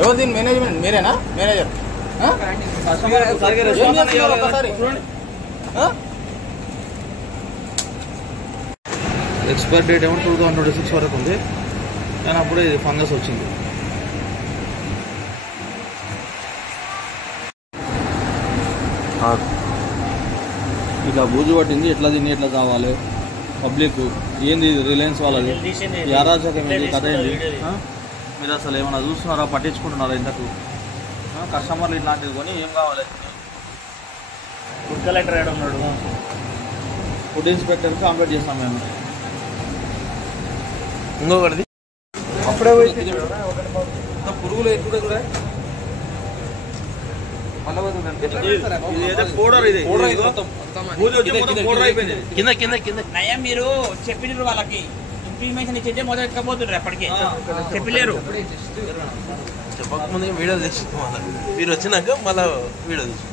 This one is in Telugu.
ఎవరు దీని మేనేజ్మెంట్ మీరేనా మేనేజర్? ఎక్స్పైర్ డేట్ ఏమో 2026 వరకు ఉంది, కానీ అప్పుడే ఇది ఫంగస్ వచ్చింది. ఇట్లా బూజు పట్టింది, ఎట్లా తిని ఎట్లా కావాలి పబ్లిక్ ఏంది రిలయన్స్ వాళ్ళది యారాజకం ఏంది కథ ఏంది? మీరు అసలు ఏమైనా చూస్తున్నారా, పట్టించుకుంటున్నారా? ఇంతకు కస్టమర్లు ఇట్లాంటివి కొని ఏం కావాలి? ఫుడ్ కలెక్టర్ ఏడ ఉన్నాడు? ఫుడ్ ఇన్స్పెక్టర్కి కంప్లైంట్ చేస్తాం మేము. ఇంకొకటిది అప్పుడే పురుగులు ఎక్కువ కూడా కింద కింద కింద నయం. మీరు చెప్పినారు వాళ్ళకి ఇన్ఫర్మేషన్ ఇచ్చింటే మొదలు ఎక్కకపోతుండ్రు, ఎప్పటికీ చెప్పలేరు. చెప్పకముందే వీడియో తెచ్చి మీరు వచ్చినాక మళ్ళీ వీడియో తెచ్చి